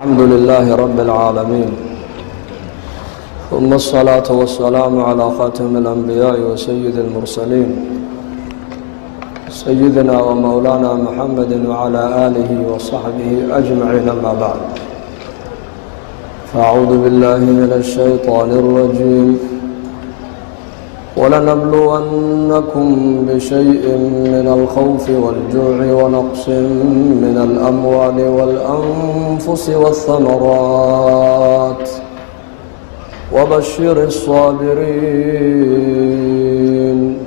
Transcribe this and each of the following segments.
الحمد لله رب العالمين ثم الصلاة والسلام على خاتم الأنبياء وسيد المرسلين سيدنا ومولانا محمد وعلى آله وصحبه أجمعين أما بعد فأعوذ بالله من الشيطان الرجيم ولنبلونكم بشيء من الخوف والجوع ونقص من الأموال والأنفس والثمرات وبشر الصابرين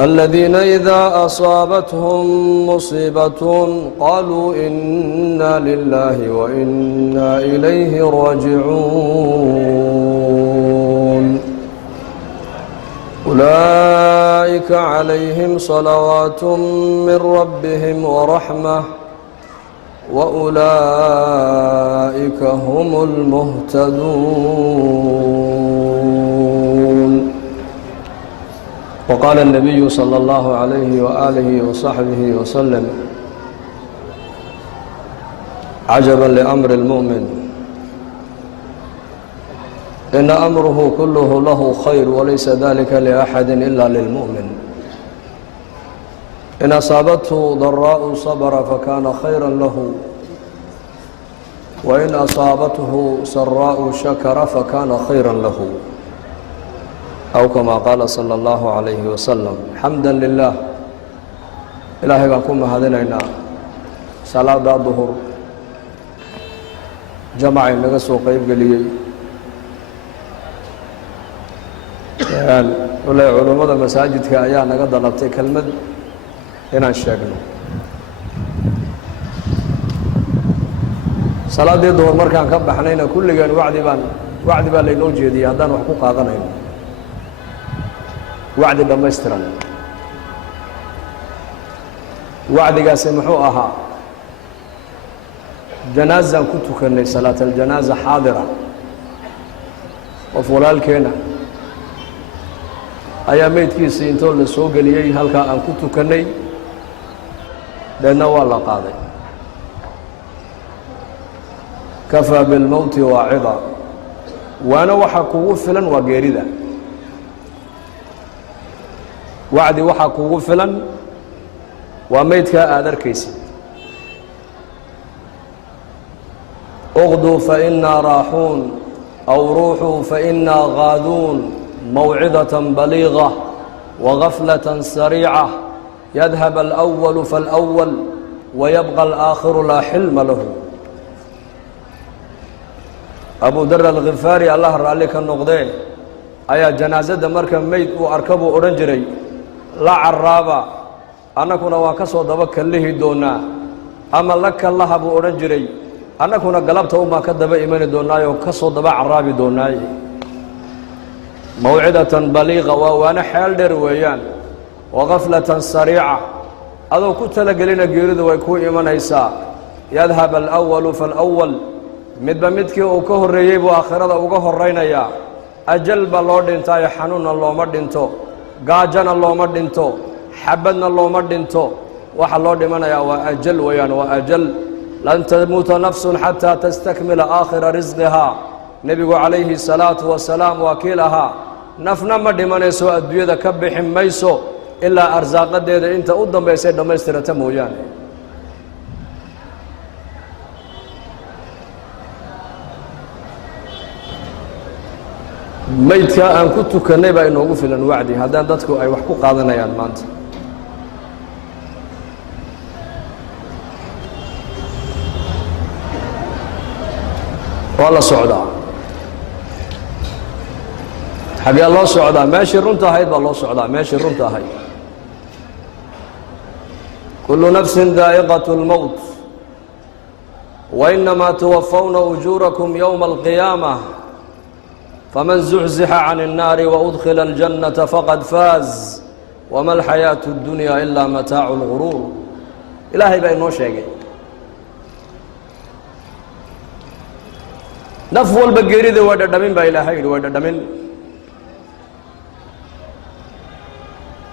الذين إذا أصابتهم مصيبة قالوا إنا لله وإنا إليه راجعون أولئك عليهم صلوات من ربهم ورحمة وأولئك هم المهتدون وقال النبي صلى الله عليه وآله وصحبه وسلم عجبا لأمر المؤمن إن أمره كله له خير وليس ذلك لأحد إلا للمؤمن إن أصابته ضراء صبر فكان خيرا له وإن أصابته سراء شكر فكان خيرا له أو كما قال صلى الله عليه وسلم حمدا لله إلهي بانكم هذينينا صلاة الظهر جماعي naga soo qayb galiyay walaal culimada masaajidka ayaa naga dalabtay kelmad inaan sheegno salaadii duhur markaan ka baxnayna kulligan wacdi baa laynoo jeediyay haddaan wax ku qaadanayno wacdi dhammaystiran wacdigaasi muxuu ahaa janaazaan ku tukannay salaat aljanaaza xaadira qof walaalkeena ayaa meydkiisii intoo la soo geliyey halkaa aan ku tukannay deedna waa la qaaday kafaa bilmowti waacida waana waxa kugu filan waa geerida wacdi waxaa kugu filan waa meydkaa aad arkaysid اغدوا فإنا راحون أو روحوا فإنا غادون موعظة بليغة وغفلة سريعة يذهب الأول فالأول ويبقى الآخر لا حلم له أبو در الغفاري الله رألك النقضي أيا جنازة مركب ميت وأركبوا أورنجري لا عرابة أنا كنا واكسوا دبك اللي دونا أما لك الله أبو أورنجري annakuna galabta umaa ka daba imani doonaayo ka soo daba caraabi doonaaye mawcidatan baliiqa waa waana xeel dheer weeyaan wagaflatan sariica adoo ku talagelina geeridu way ku imanaysaa yadhab alأwalu faاlأwal midba midkii uu ka horreeyey buu aakhirada uga horaynayaa ajal ba loo dhintaayo xanuunna looma dhinto gaajana looma dhinto xabadna looma dhinto waxa loo dhimanayaa waa ajal weeyaan waa ajal lan tamuuta nafsun xataa tastakmila aakhira risqihaa nebigu calayhi الsalaatu wasalaam waa kii lahaa nafna ma dhimanayso adduunyada ka bixi mayso ilaa arsaaqadeeda inta u dambaysay dhammaystirata mooyaane meydkaa aan ku tukannay baa inoogu filan wacdi haddaan dadku ay wax ku qaadanayaan maanta waa la socdaa xagee loo socdaa meeshii runta ahayd baa loo socdaa meeshii runta ahayd kullu nafsin daa'iqaة اlmowt wainamaa tuwafawna ujuurakum yowma alqiyaamة faman zuxzixa can الnaari waudkhila اljannaةa faqad faaz wama alxayaaةu اddunya ilaa mataacu اlguruur ilaahay baa inoo sheegay naf walba geerida waa dhadhamin baa ilaahay yidhi waa dhadhamin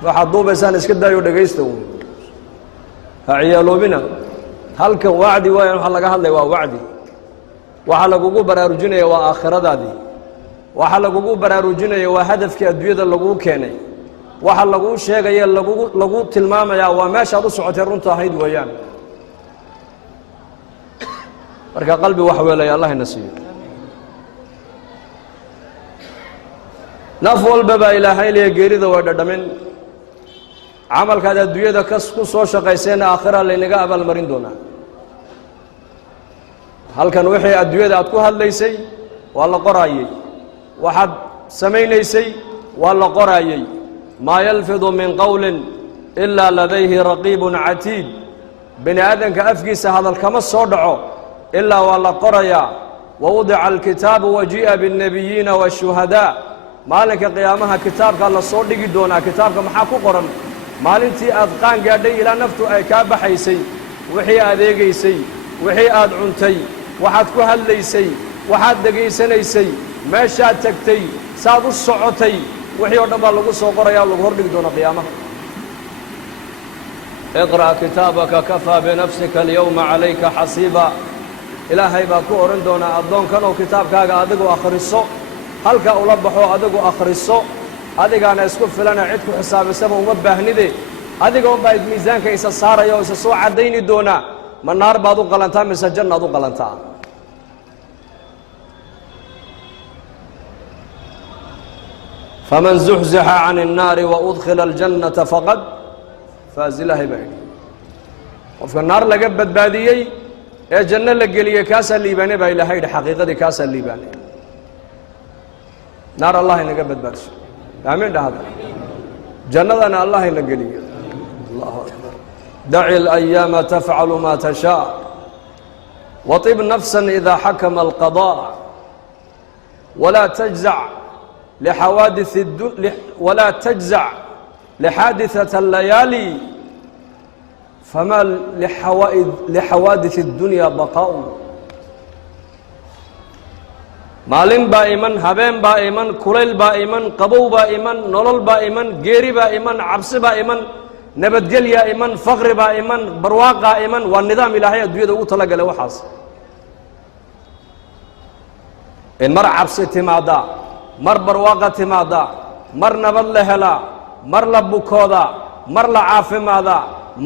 waxaad duubaysaan iska daayo dhegaysta ha ciyaaloobina halkan wacdi waayaan waxa laga hadlaya waa wacdi waxa lagugu baraarujinaya waa aakhiradaadii waxa lagugu baraarujinaya waa hadafkii adduunyada lagu keenay waxa lagu sheegaya lagu tilmaamaya waa meesha aad u socotay runta ahayd weeyaan marka qalbi wax weelay Allah ina siiyo naf walba baa ilaahay leeyahay geerida waa dhadhamin camalkaada adduunyada ku soo shaqaysayna aakhira laynaga abaal marin doonaa halkan wixii adduunyada aad ku hadlaysay waa la qoraayay waxaad samaynaysay waa la qoraayay maa yalfidu min qawlin ilaa ladayhi raqiibun catiid bini aadanka afkiisa hadal kama soo dhaco ilaa waa la qorayaa wawudica alkitaabu wajii'a biاnnabiyiina waashuhadaa maalinka qiyaamaha kitaabkaa la soo dhigi doonaa kitaabka maxaa ku qoran maalintii aad qaan gaadhay ilaa naftu ay kaa baxaysay wixii aad eegaysay wixii aad cuntay waxaad ku hadlaysay waxaad dhegaysanaysay meeshaad tagtay saad u socotay wixii oo dhan baa lagu soo qorayaa lagu hordhigi doonaa qiyaamaha iqra' kitaabaka kafaa binafsika alyawma calayka xasiiba ilaahay baa ku odhan doonaa addoonkan oo kitaabkaaga adigu akhriso halka ula baxo adigu akhriso adigaana isku filana cid ku xisaabisaba uma baahnide adiga unbaa miisaanka isa saaraya oo isa soo caddayni doonaa ma naar baad u qalantaa mise jannaad u qalantaa faman zuxzixa can الnaari waudkhila aljannata faqad faaz ilaahay baa yidhi qofka naar laga badbaadiyey ee janno la geliyey kaasaa liibaane baa ilaahay yidhi xaqiiqadii kaasaa liibaane naar allah inaga badbaadiso aamiin dhahda jannadana allah ina geliyo allahu akbar daci اlayaama tafcalu ma tashaa waطib nafsa ida xakama alqaضاء walaa tajzac ولا تجزع لحادثة الليالي فما لحوادث الدنيا بقاء maalin baa iman habeen baa iman kulayl baa iman qabow baa iman nolol baa iman geeri baa iman cabsi baa iman nabadgelyaa iman faqri baa iman barwaaqaa iman waa nidaam ilaahay adduunyada ugu talagalay waxaas in mar cabsi timaada mar barwaaqa timaada mar nabad la helaa mar la bukooda mar la caafimaada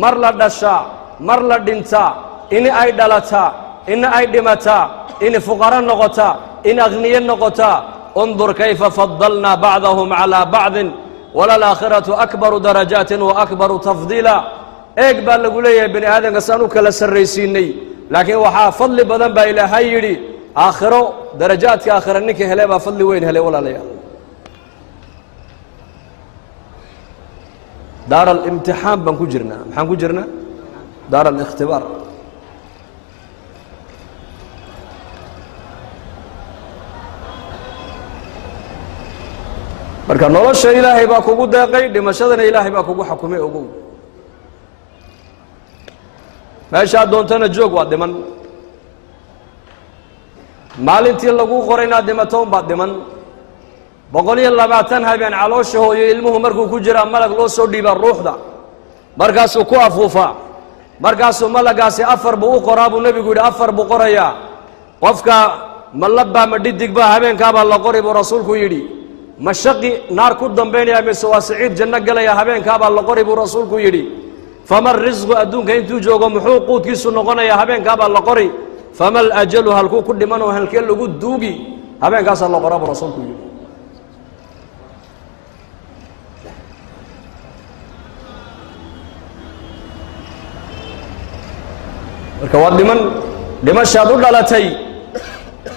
mar la dhashaa mar la dhintaa in ay dhalataa in ay dhimataa in fuqaro noqotaa in aghniye noqotaa undur kayfa fadalnaa bacdahum calaa bacdin walalaakhiratu akbaru darajaatin wa akbaru tafdiila eeg baa lagu leeyahay bini aadamka saan u kala sarraysiinay laakiin waxaa fadli badan baa ilaahay yidhi aakhiro darajaadka aakhira ninka hele baa fadli weyn helay walaalayaal daar alimtixaan baan ku jirnaa maxaan ku jirnaa daar alikhtibaar marka nolosha ilaahay baa kugu deeqay dhimashadana ilaahay baa kugu xakumay ogow meeshaad doontana joog waa dhiman maalintii lagu qoray inaad dhimato unbaad dhiman 120 habeen caloosha hooyo ilmuhu markuu ku jiraa malag loo soo dhiibaa ruuxda markaasuu ku afuufaa markaasuu malagaasi 4 buu u qoraa buu nebigu yidhi 4 buu qorayaa qofka ma labbaa ma dhidig baa habeenkaabaa la qori buu rasuulku yidhi ma shaqi naar ku dambaynaya mise waa siciid janno galaya habeenkaabaa la qori buu rasuulku yidhi fama risqu adduunka intuu joogo muxuu quudkiisu noqonayaa habeenkaabaa la qori fama alajalu halkuu ku dhimanoo halkee lagu duugi habeenkaasaa la qoraa buu rasuulku yidhi marka waa dhimashaad u dhalatay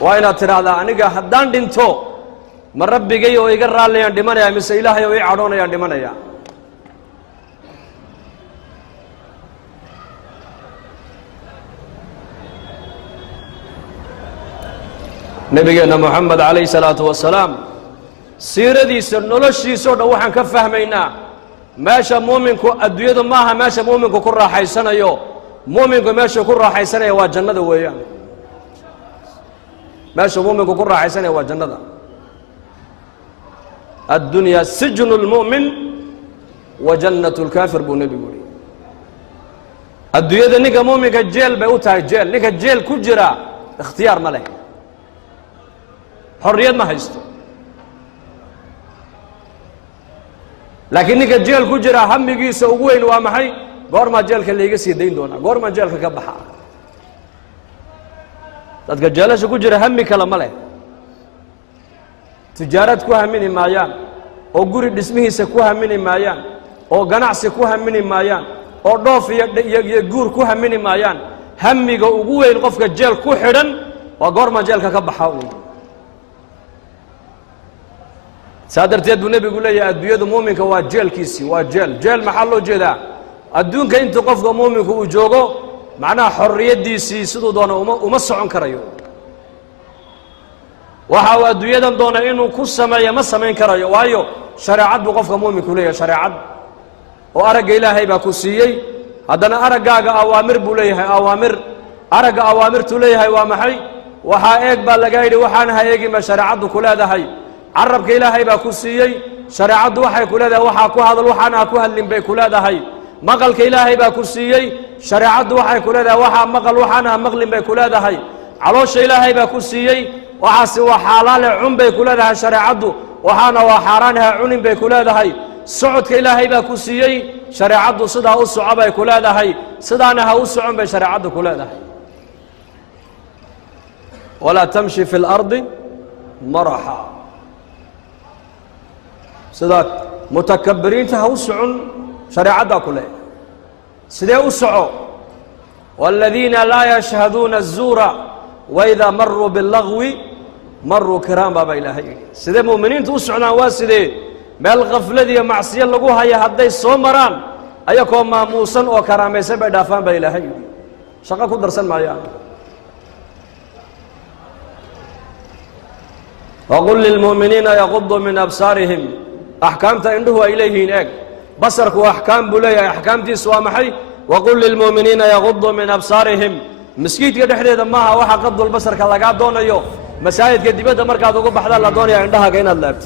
waa inaad tidhaahdaa aniga haddaan dhinto ma rabbigay oo iga raallayaan dhimanayaa mise ilaahay oo ii cadhoonayaan dhimanayaa nebigeenna moxamed calayhi salaatu wasalaam siiradiisa noloshiisao dhan waxaan ka fahmaynaa meesha muuminku adduunyadu maaha meesha muuminku ku raaxaysanayo muuminku meesha ku raaxaysanaya waa jannada weeyaan meesha muuminku ku raaxaysanaya waa jannada الدنيا سجن المؤمن وجنة الكافر بو نبي قولي adduunyada ninka muuminka jeel bay u tahay jeel ninka jeel ku jira ikhtiyaar ma leh xorriyad ma haysto laakiin ninka jeel ku jira hamigiisa ugu weyn waa maxay goormaa jeelka layga sii dayn doonaa goormaa jeelka ka baxa dadka jeelasha ku jira hami kale ma leh tijaarad ku hamini maayaan oo guri dhismihiisa ku hamini maayaan oo ganacsi ku hamini maayaan oo dhoof iyo guur ku hamini maayaan hamiga ugu weyn qofka jeel ku xidhan waa goormaa jeelka ka baxa سادرتيد بالنبي يقول لي أدوية مؤمنك وجيل كيسي وجيل جيل محله جدا أدونك أنت قفك مؤمنك وجوجو معناه حرية دي سي سدو دونا ومسعون كريو وحاو أدوية دونا إنه كسما يمسمين كريو وايو شريعة بقفك مؤمنك ليه شريعة وأرق إلهي بكسيي هذا أرق أوامر بوليه أوامر أرق أوامر تليه ومحي وحايق بالجايد وحانها يجي ما شريعة كلها ده هاي عربك إلهي باكوسيي شريعة وحي كلها وحا كهذا الوحنا كهلم بكلها هاي مقلك إلهي باكوسيي شريعة وحي كلها وحا مقل وحنا مقلم بكلها هاي علوش إلهي باكوسيي وحاسي وحلال عم بكلها شريعة وحنا وحرانها عنم بكلها هاي سعودك إلهي باكوسيي شريعة صدا أسعى بكلها هاي صدانها أسعى بشريعة كلها هاي ولا تمشي في الأرض مرحا سداد متكبرين تهوسعون شريعة كلها سدي أسعوا والذين لا يشهدون الزور وإذا مروا باللغو مروا كرام بابا إلهي سدي مؤمنين توسعنا واسدي بالغفلة دي معصية لقوها يهدي الصومران أيكم موسى وكرامي سبع دافان بابا إلهي شقاكو درسان معيان وقل للمؤمنين يغضوا من أبصارهم أحكامت عنده إليه هناك بصرك وأحكام بلي أحكام تسوى محي وقل للمؤمنين يغضوا من أبصارهم مسكيت قد حديد ماها وحا قضوا البصر كالله قاعد دون أيوه مساجد قد بدا مركز وقب بحدا الله دوني عندها قينا اللابت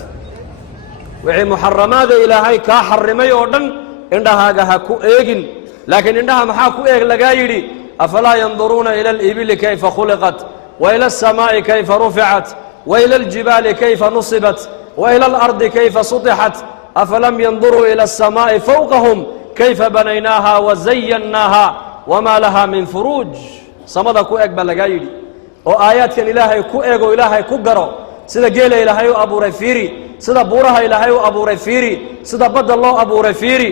وعي محرمات إلى هاي كحرمي أردن عندها قها كو إيجن لكن عندها محا كو إيج لقايري أفلا ينظرون إلى الإبل كيف خلقت وإلى السماء كيف رفعت وإلى الجبال كيف نصبت وإلى الأرض كيف سطحت أفلم ينظروا إلى السماء فوقهم كيف بنيناها وزيناها وما لها من فروج صمد كو أقبل لقايري وآيات كان إلهي كو إيغو إلهي كو قرو سيدا قيل إلهي أبو رفيري سيدا بورها إلهي أبو رفيري سيدا بد الله أبو رفيري